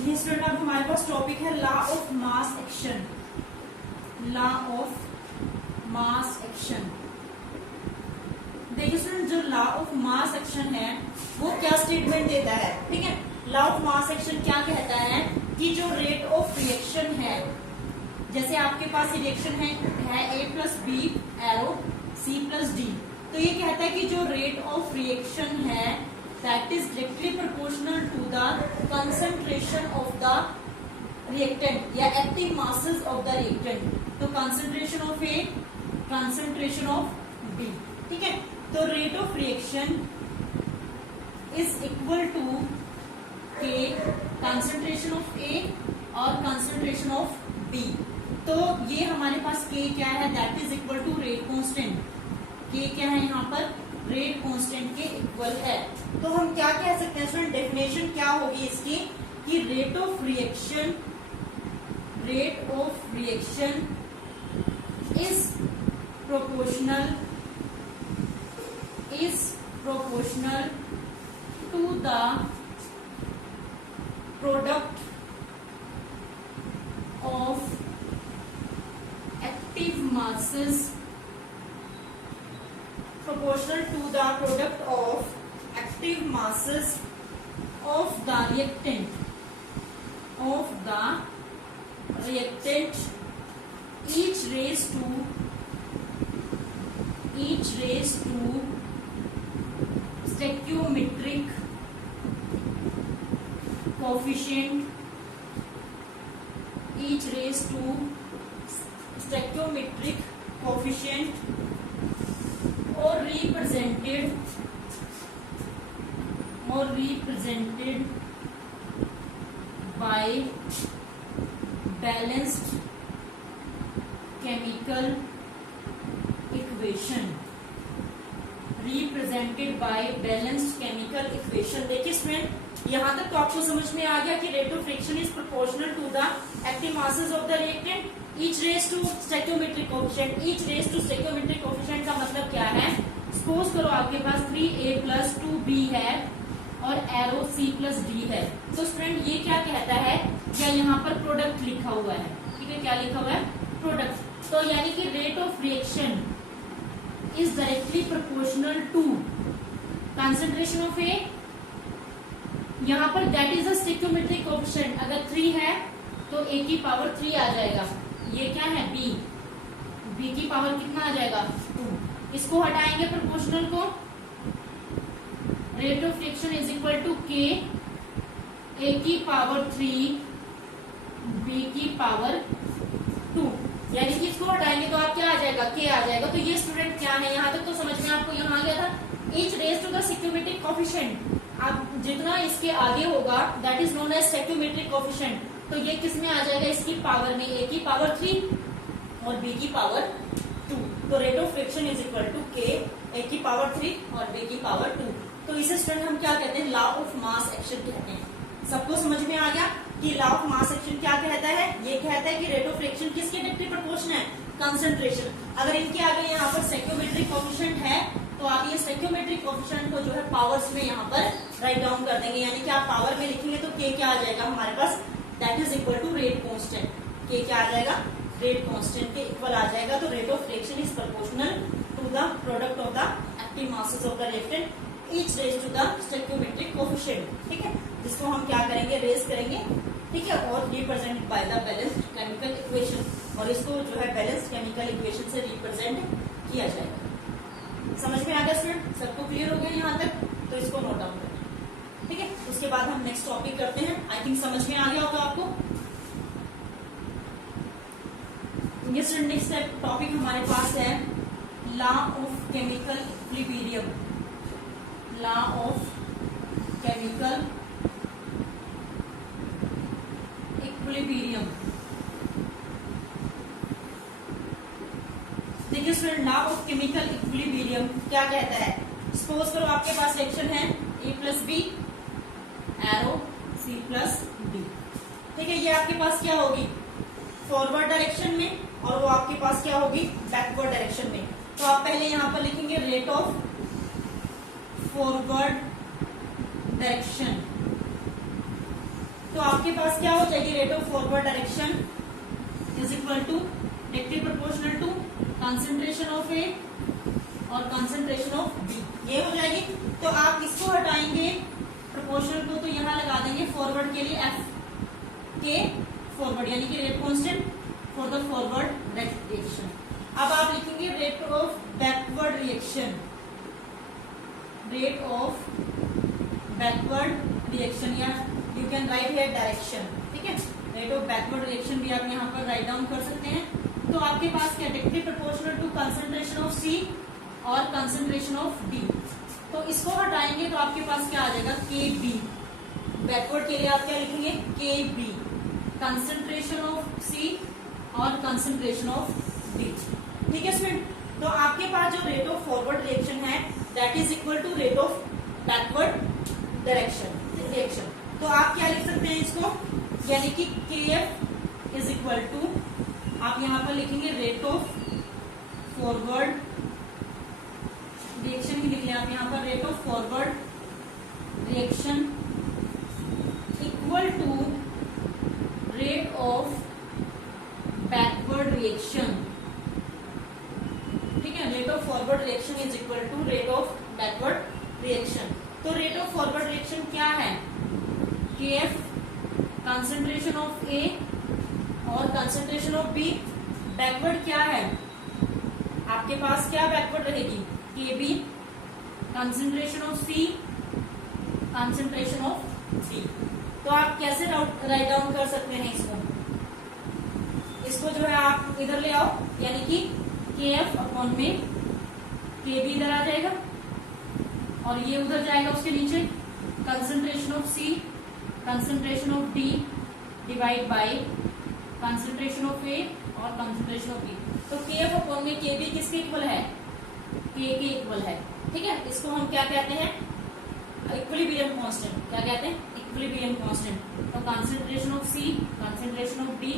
ये स्टूडेंट अब हमारे पास टॉपिक है law of mass action. Law of mass action. देखिए स्टूडेंट, जो लॉ ऑफ मास एक्शन है वो क्या स्टेटमेंट देता है, ठीक है। लॉ ऑफ मास एक्शन क्या कहता है कि जो रेट ऑफ रिएक्शन है, जैसे आपके पास रिएक्शन है A plus B arrow C plus D, तो ये कहता है कि जो रेट ऑफ रिएक्शन है that is directly proportional to the concentration of the reactant या active masses of the reactant. तो concentration of A, concentration of B, ठीक है। तो rate of reaction is equal to K concentration of A और concentration of B. तो ये हमारे पास के क्या है, that is equal to rate constant. K क्या है यहाँ पर, रेट कांस्टेंट के इक्वल है। तो हम क्या कह सकते हैं स्टूडेंट, डेफिनेशन क्या होगी इसकी कि rate of reaction is proportional to the product of active masses, proportional to the product of active masses of the reactant each raised to stoichiometric coefficient, each raised to stoichiometric coefficient or represented by balanced chemical equation, represented by balanced chemical equation। देखिए student, यहां तक तो आपको समझ में आ गया कि rate of reaction is proportional to the active masses of the reactant each raised to stoichiometric coefficient। each raised to stoichiometric coefficient का मतलब क्या है, सपोज करो आपके पास 3a प्लस 2b है और एरो c प्लस d है। तो स्टूडेंट ये क्या कहता है, या यहाँ पर प्रोडक्ट लिखा हुआ है, ठीक है, क्या लिखा हुआ है, प्रोडक्ट। तो यानी कि rate of reaction is directly proportional to concentration of A, यहाँ पर that is a stoichiometric coefficient. अगर 3 है तो a की पावर 3 आ जाएगा। ये क्या है, b की पावर कितना आ जाएगा, 2। इसको हटाएंगे प्रोपोर्शनल को, rate of reaction is equal to K a की पावर 3 b की पावर 2, यानी कि इसको हटाएंगे तो आप क्या आ जाएगा, k आ जाएगा। तो ये स्टूडेंट क्या है, यहाँ तक तो समझ में आपको यहाँ आ गया था। Each raise to the stoichiometric coefficient, आप जितना इसके आगे होगा that is known as stoichiometric coefficient. तो ये किस में आ जाएगा, इसकी पावर में, a की पावर 3 और b की पावर 2। तो rate of reaction is equal to K a की पावर 3 और b की पावर 2। तो इसे स्टूडेंट हम क्या कहते हैं, लॉ ऑफ मास एक्शन कहते हैं। सबको समझ में आ गया कि लॉ ऑफ मास एक्शन क्या कहता है, ये कहता है कि रेट ऑफ रिएक्शन किसके डायरेक्टली प्रोपोर्शनल है, कंसंट्रेशन। अगर इनके आगे यहाँ पर स्टोइचोमेट्रिक कोएफिशिएंट है तो आप ये स्टोइचोमेट्रिक कोएफिशिएंट को जो है पावर्स में यहाँ पर राइट डाउन कर देंगे, यानी कि आप पावर में लिखेंगे तो के क्या आ जाएगा हमारे पास, that is equal to rate constant. K क्या आ जाएगा, रेट कांस्टेंट के इक्वल आ जाएगा। तो rate of reaction is proportional to the product of the active masses of the reactant each raise to the stoichiometric coefficient, ठीक है, जिसको हम क्या करेंगे, रेज करेंगे, ठीक है, और represent by the balanced chemical equation, और इसको जो है बैलेंस्ड केमिकल इक्वेशन से रिप्रेजेंट किया जाएगा। समझ में आ गया स्टूडेंट, सबको क्लियर हो गया यहाँ तक, तो इसको नोट डाउन करें, ठीक है। उसके बाद हम नेक्स्ट टॉपिक करते हैं। आई थिंक समझ में आ गया होगा आपको। ये नेक्स्ट टॉपिक हमारे पास है law of chemical equilibrium. Law of chemical equilibrium. देखिए student, law of chemical equilibrium क्या कहता है, सपोज करो आपके पास रिएक्शन है a plus B arrow c plus D, ठीक है। ये आपके पास क्या होगी, फॉरवर्ड डायरेक्शन में, और वो आपके पास क्या होगी, बैकवर्ड डायरेक्शन में। तो आप पहले यहाँ पर लिखेंगे रेट ऑफ फॉरवर्ड डायरेक्शन तो आपके पास क्या हो जाएगी, rate of forward direction is equal to directly proportional to concentration of A और कंसंट्रेशन ऑफ बी, ये हो जाएगी। तो आप इसको हटाएंगे प्रोपोर्शनल को, तो यहाँ लगा देंगे फॉरवर्ड के लिए एफ के फॉरवर्ड, यानी कि rate constant for the forward reaction. अब आप लिखेंगे rate of backward reaction, rate of backward reaction, या you can write here direction, ठीक है। रेट ऑफ बैकवर्ड रिएक्शन भी आप यहाँ पर राइट डाउन कर सकते हैं। तो आपके पास क्या, directly proportional to concentration of C और कंसंट्रेशन ऑफ डी। तो इसको हटाएंगे तो आपके पास क्या आ जाएगा, के बी। बैकवर्ड के लिए आप क्या लिखेंगे, के बी, कंसंट्रेशन ऑफ सी और कंसंट्रेशन ऑफ डी, ठीक है स्टूडेंट। तो आपके पास जो रेट ऑफ फॉरवर्ड रिएक्शन है that is equal to rate of backward reaction. तो आप क्या लिख सकते हैं इसको, यानी कि K F is equal to, आप यहां पर लिखेंगे रेट ऑफ फॉरवर्ड रिएक्शन ही लिख लें आप यहां पर, rate of forward reaction equal to rate of backward reaction, ठीक है। Rate of forward reaction is equal to rate of backward reaction. तो रेट ऑफ फॉरवर्ड रिएक्शन क्या है, के एफ कंसंट्रेशन ऑफ ए और कंसंट्रेशन ऑफ बी। बैकवर्ड क्या है, आपके पास क्या बैकवर्ड रहेगी, K B, concentration of C, concentration of D. तो आप कैसे राइट डाउन कर सकते हैं इसको जो है आप इधर ले आओ, यानी कि के एफ अपॉन में के बी इधर आ जाएगा और ये उधर जाएगा उसके नीचे, concentration of C, concentration of D divide by concentration of A और कंसंट्रेशन ऑफ बी। तो के एफ अपॉन में के बी किसके इक्वल है, के इक्वल है, ठीक है। इसको हम क्या कहते हैं, इक्विलिब्रियम कांस्टेंट। क्या कहते हैं, इक्विलिब्रियम कांस्टेंट। तो concentration of C, concentration of D,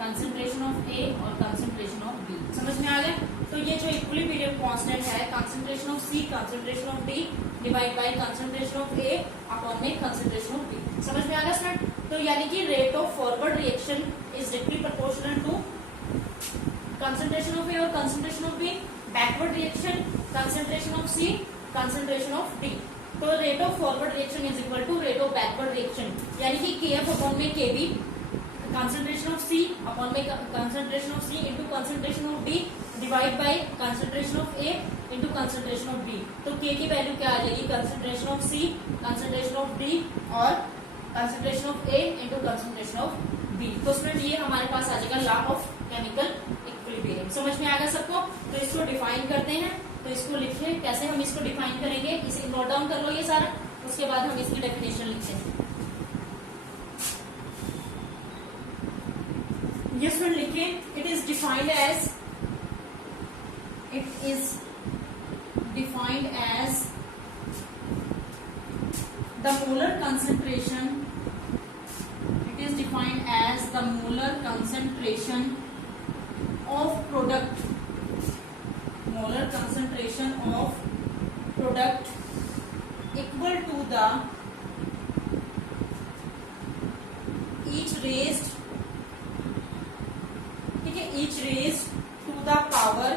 concentration of A और कंसंट्रेशन ऑफ बी, समझ में आ गया। तो ये जो इक्विलिब्रियम कांस्टेंट है, concentration of C, concentration of D divide by concentration of A upon में कंसंट्रेशन ऑफ बी, समझ में आ गया स्टूडेंट। तो यानी कि rate of forward reaction is directly proportional to concentration of A और concentration of B, backward reaction concentration of C, concentration of D. तो rate of forward reaction is equal to rate of backward reaction, यानी कि K F upon में K B, concentration of C upon में concentration of C into concentration of D divide by concentration of A into concentration of B. तो K की value क्या आ जाएगी, concentration of C, concentration of D और concentration of A into concentration of B. तो student ये हमारे पास आ जाएगा लॉ ऑफ केमिकल इक्विलिब्रियम, समझ में आ गया सबको। तो इसको डिफाइन करते हैं, तो इसको लिखिए, कैसे हम इसको डिफाइन करेंगे, इसे नोट डाउन कर लो ये सारा, उसके बाद हम इसकी डेफिनेशन लिखते हैं। ये स्टूडेंट लिखिए, it is defined as the molar concentration, it is defined as the molar concentration of product, molar concentration of product equal to the each raised, ठीक है, each raised to the power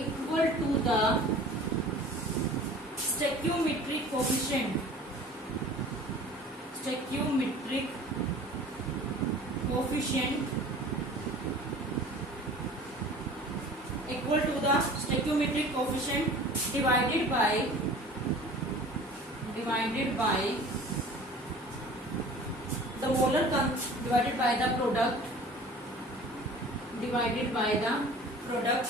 equal to the stoichiometric coefficient equal to the stoichiometric coefficient divided by the molar divided by the product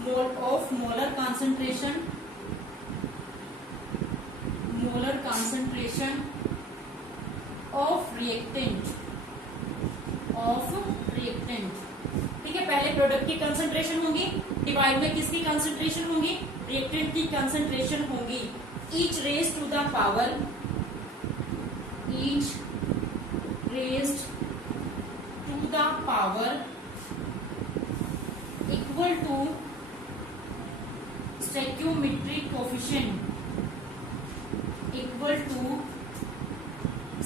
mole of molar concentration of reactant, ठीक है। पहले product की concentration होगी, divide में किसकी concentration होगी, reactant की concentration होगी, each raised to the power equal to stoichiometric coefficient equal to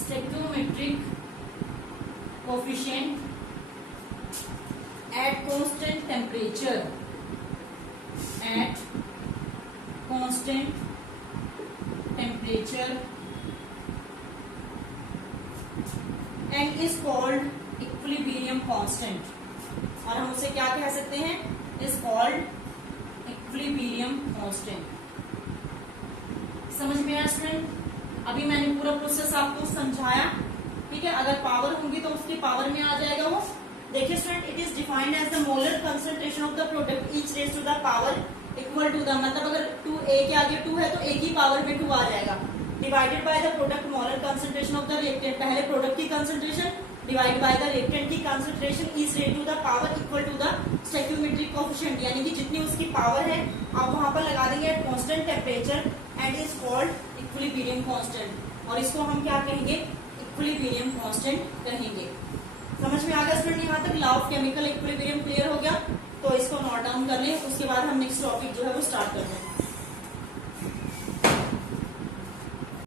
stoichiometric coefficient at constant temperature and is called equilibrium constant. और हम उसे क्या कह सकते हैं? is called equilibrium constant. समझ में आया स्टूडेंट? अभी मैंने पूरा प्रोसेस आपको समझाया, ठीक है। अगर पावर होंगी तो उसकी पावर में आ जाएगा वो। देखिए student, it is defined as the molar concentration of the product each raise to the power equal to the, मतलब अगर 2a के आगे 2 है तो a की पावर में 2 आ जाएगा, divided by the product molar concentration of the reactant, पहले प्रोडक्ट की concentration divide by the reactant की concentration each raise to the power equal to the stoichiometric coefficient, यानी कि जितनी उसकी पावर है आप वहां पर लगा देंगे at constant temperature and is called equilibrium constant. और इसको हम क्या कहेंगे? इक्विलिब्रियम कांस्टेंट कहेंगे। समझ में आ गया स्टूडेंट? यहाँ तक law of chemical equilibrium clear हो गया, तो इसको नोट डाउन कर लें, उसके बाद हम नेक्स्ट टॉपिक जो है वो स्टार्ट करते हैं।